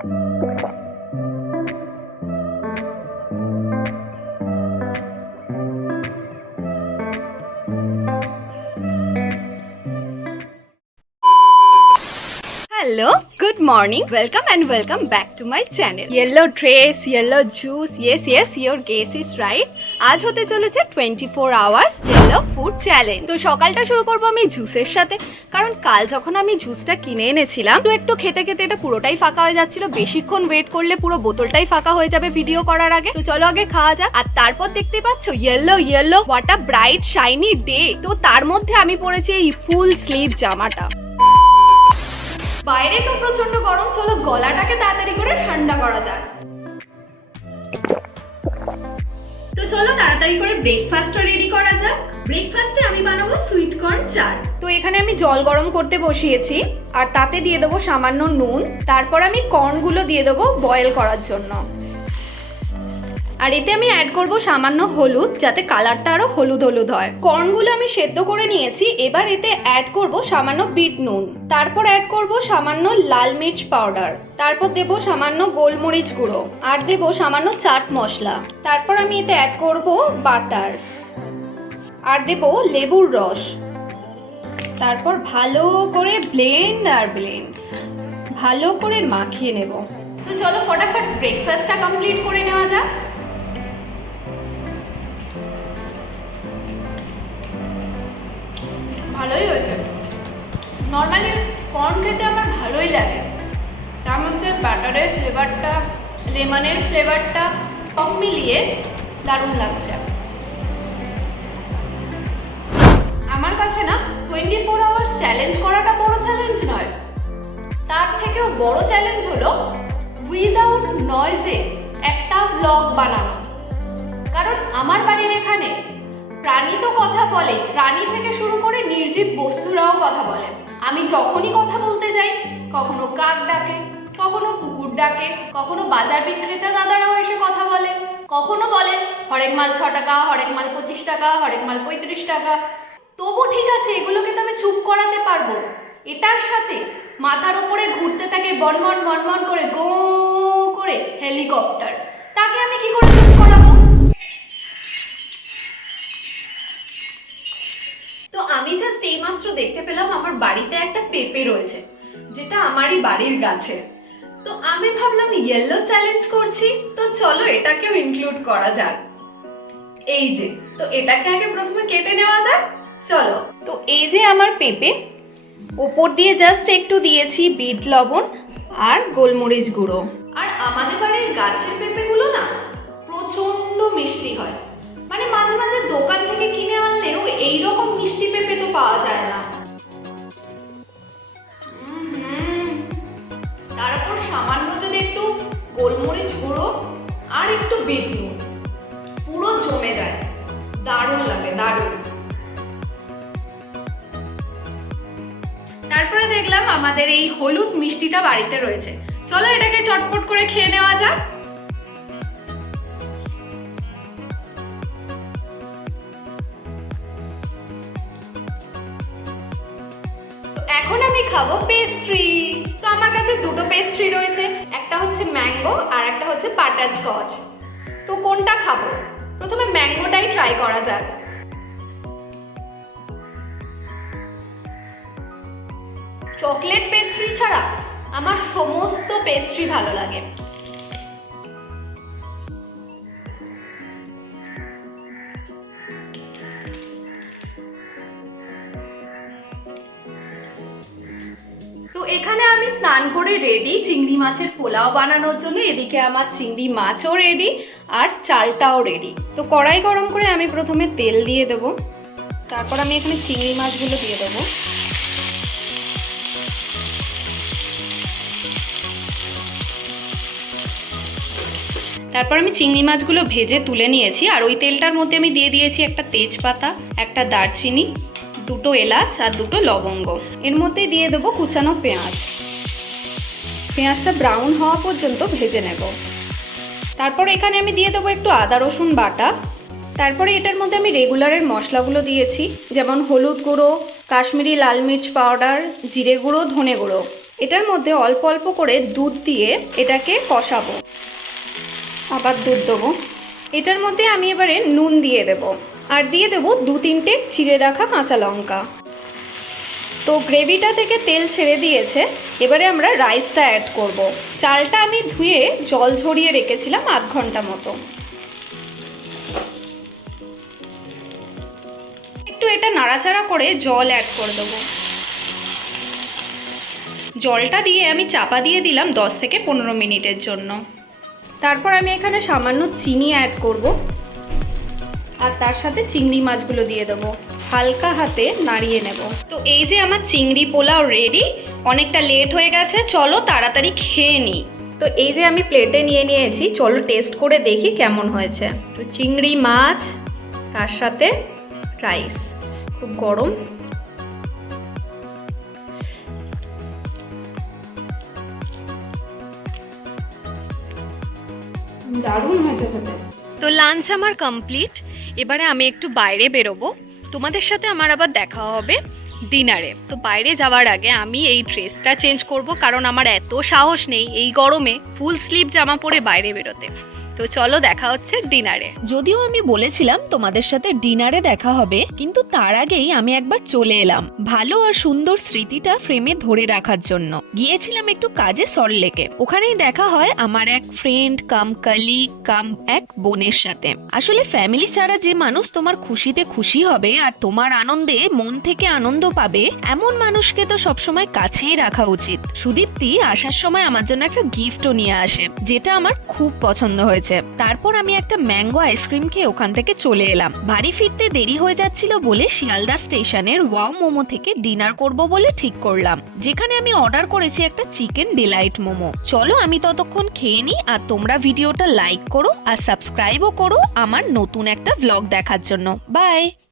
Hello, good morning. Welcome and welcome back to my channel. Yellow dress, yellow juice. Yes, your guess is right. আজ হতে চলেছে 24 hours yellow food challenge. তো সকালটা শুরু করব আমি জুসের সাথে, কারণ কাল যখন আমি জুসটা কিনে এনেছিলাম একটু খেতে খেতে এটা পুরোটাই ফাঁকা হয়ে যাচ্ছিল। বেশিক্ষণ ওয়েট করলে পুরো বোতলটাই ফাঁকা হয়ে যাবে ভিডিও করার আগে। তো চলো আগে খাওয়া যাক। আর তারপর দেখতে পাচ্ছ yellow what a bright shiny day. তো তার মধ্যে আমি পরেছি এই ফুল স্লিভ জামাটা। বাইরে তো প্রচন্ড গরম, চলো গলাটাকে তাড়াতাড়ি করে ঠান্ডা করা যাক। তো চলো তাড়াতাড়ি করে ব্রেকফাস্টটা রেডি করা যাক। ব্রেকফাস্টে আমি বানাবো সুইট কর্ন চাট। তো এখানে আমি জল গরম করতে বসিয়েছি আর তাতে দিয়ে দেবো সামান্য নুন। তারপর আমি কর্নগুলো দিয়ে দেবো বয়েল করার জন্য। আর এতে আমি অ্যাড করব সামান্য হলুদ, যাতে কালারটা আরো হলুদ হয়। কর্নগুলো আমি সেদ্ধ করে নিয়েছি। এবার এতে অ্যাড করব সামান্য বিট নুন, তারপর অ্যাড করব সামান্য লাল মির্চ পাউডার, তারপর দেব সামান্য গোলমরিচ গুঁড়ো আর দেব সামান্য চাট মশলা। তারপর আমি এতে অ্যাড করব বাটার আর দেব লেবুর রস। তারপর ভালো করে ব্লেন্ড ভালো করে মাখিয়ে নেব। তো চলো ফটাফট ব্রেকফাস্টটা কমপ্লিট করে নেওয়া যাক। ভালোই হয়েছে। নর্মালি কর্ন খেতে আমার ভালোই লাগে, তার মধ্যে বাটারের ফ্লেভারটা, লেমনের ফ্লেভারটা সব মিলিয়ে দারুণ লাগছে। আমার কাছে না 24 আওয়ার্স চ্যালেঞ্জ করাটা বড় চ্যালেঞ্জ নয়, তার থেকেও বড় চ্যালেঞ্জ হলো উইদাউট নয়েজে একটা ব্লগ বানানো। কারণ আমার বাড়ির এখানে প্রাণী তো কথা বলে, প্রাণী থেকে শুরু করে নির্জীব বস্তুরাও কথা বলে। আমি যখনই কথা বলতে যাই, কখনো কাক ডাকে, কখনো কুকুর ডাকে, কখনো বাজার বিক্রেতা দাদারাও এসে কথা বলে, কখনো বলে হরেক মাল 6 টাকা, হরেক মাল 25 টাকা, হরেক মাল 35 টাকা। তবু ঠিক আছে, এগুলোকে তো আমি চুপ করাতে পারবো। এটার সাথে মাথার উপরে ঘুরতে থাকে বনমন করে গো করে হেলিকপ্টার, তাকে আমি কি করে চুপ করাবো? তো আমি জাস্ট এইমাত্র দেখতে পেলাম আমার বাড়িতে একটা পেঁপে রয়েছে, যেটা আমারই বাড়ির গাছে। তো আমি ভাবলাম ইয়েলো চ্যালেঞ্জ করছি, তো চলো এটাকেও ইনক্লুড করা যাক। এই যে, তো এটাকে আগে প্রথমে কেটে নেওয়া যাক। চলো। তো এই যে আমার পেঁপে, ওপর দিয়ে জাস্ট একটু দিয়েছি বিট লবণ আর গোলমরিচ গুঁড়ো। আর আমাদের বাড়ির গাছের পেঁপেগুলো না প্রচন্ড মিষ্টি হয়, মানে মাঝে মাঝে দোকান থেকে কিনে আনলেও এইরকম মিষ্টি পেঁপে তো পাওয়া যায় না। তারপর সামান্য যদি একটু গোলমরিচ গুঁড়ো আর একটু বিট নুন, পুরো জমে যায়, দারুণ লাগে, দারুণ। তারপরে দেখলাম আমাদের এই হলুদ মিষ্টিটা বাড়িতে রয়েছে, চলো এটাকে চটপট করে খেয়ে নেওয়া যাক। এখন আমি খাবো পেস্ট্রি। তো আমার কাছে দুটো পেস্ট্রি রয়েছে, একটা হচ্ছে ম্যাঙ্গো আর একটা হচ্ছে বাটারস্কচ। তো কোনটা খাবো? প্রথমে ম্যাঙ্গোটাই ট্রাই করা যাক। চকলেট পেস্ট্রি ছাড়া আমার সমস্ত পেস্ট্রি ভালো লাগে। তো এখানে আমি স্নান করে রেডি চিংড়ি মাছের পোলাও বানানোর জন্য। এদিকে আমার চিংড়ি মাছও রেডি আর চালটাও রেডি। তো কড়াই গরম করে আমি প্রথমে তেল দিয়ে দেবো, তারপর আমি এখানে চিংড়ি মাছগুলো দিয়ে দেবো। তারপর আমি চিংড়ি মাছগুলো ভেজে তুলে নিয়েছি, আর ওই তেলটার মধ্যে আমি দিয়ে দিয়েছি একটা তেজপাতা, একটা দারচিনি, দুটো এলাচ আর দুটো লবঙ্গ। এর মধ্যে দিয়ে দেবো কুচানো পেঁয়াজ। পেঁয়াজটা ব্রাউন হওয়া পর্যন্ত ভেজে নেব। তারপর এখানে আমি দিয়ে দেবো একটু আদা রসুন বাটা। তারপরে এটার মধ্যে আমি রেগুলারের মশলাগুলো দিয়েছি, যেমন হলুদ গুঁড়ো, কাশ্মীরি লাল মির্চ পাউডার, জিরে গুঁড়ো, ধনে গুঁড়ো। এটার মধ্যে অল্প অল্প করে দুধ দিয়ে এটাকে কষাবো। আবার দুধ দেবো। এটার মধ্যে আমি এবারে নুন দিয়ে দেব আর দিয়ে দেব 2-3টে চিড়ে রাখা কাঁচা লঙ্কা। তো গ্রেভিটা থেকে তেল ছেড়ে দিয়েছে, এবারে আমরা রাইসটা অ্যাড করব। চালটা আমি ধুয়ে জল ঝরিয়ে রেখেছিলাম আধ ঘন্টা মতো। একটু এটা নাড়াচাড়া করে জল অ্যাড করে দেবো। জলটা দিয়ে আমি চাপা দিয়ে দিলাম 10 থেকে 15 মিনিটের জন্য। তারপর আমি এখানে সামান্য চিনি অ্যাড করব আর তার সাথে চিংড়ি মাছগুলো দিয়ে দেবো। হালকা হাতে নাড়িয়ে নেব। তো এই যে আমার চিংড়ি পোলাও রেডি। অনেকটা লেট হয়ে গেছে, চলো তাড়াতাড়ি খেয়ে নিই। তো এই যে আমি প্লেটে নিয়ে নিয়েছি, চলো টেস্ট করে দেখি কেমন হয়েছে। তো চিংড়ি মাছ তার সাথে রাইস, খুব গরম। দারুণ হয়েছে খেতে। তো লাঞ্চ আমার কমপ্লিট। এবারে আমি একটু বাইরে বেরোবো, তোমাদের সাথে আমার আবার দেখা হবে ডিনারে। তো বাইরে যাওয়ার আগে আমি এই ড্রেসটা চেঞ্জ করব, কারণ আমার এত সাহস নেই এই গরমে ফুল স্লিভ জামা পরে বাইরে বেরোতে। তো চলো দেখা হচ্ছে ডিনারে। যদিও আমি বলেছিলাম তোমাদের সাথে ডিনারে দেখা হবে, কিন্তু তার আগেই আমি একবার চলে এলাম ভালো আর সুন্দর স্মৃতিটা ফ্রেমে ধরে রাখার জন্য। গিয়েছিলাম একটু কাজে সল্টলেকে। ওখানেই দেখা হয় আমার এক ফ্রেন্ড কাম কলিগ কাম এক বোনের সাথে। আসলে ফ্যামিলি ছাড়া যে মানুষ তোমার খুশিতে খুশি হবে আর তোমার আনন্দে মন থেকে আনন্দ পাবে, এমন মানুষকে তো সবসময় কাছেই রাখা উচিত। সুদীপ্তি আসার সময় আমার জন্য একটা গিফটও নিয়ে আসে, যেটা আমার খুব পছন্দ হয়েছে। তারপর আমি একটা ম্যাঙ্গো আইসক্রিম খেয়ে ওখান থেকে চলে এলাম। বাড়ি ফিরতে দেরি হয়ে যাচ্ছিল বলে শিয়ালদা স্টেশনের ওয়াও মোমো থেকে ডিনার করব বলে ঠিক করলাম, যেখানে আমি অর্ডার করেছি একটা চিকেন ডিলাইট মোমো। চলো আমি ততক্ষণ খেয়ে নিই, আর তোমরা ভিডিওটা লাইক করো আর সাবস্ক্রাইবও করো আমার নতুন একটা ভ্লগ দেখার জন্য। বাই।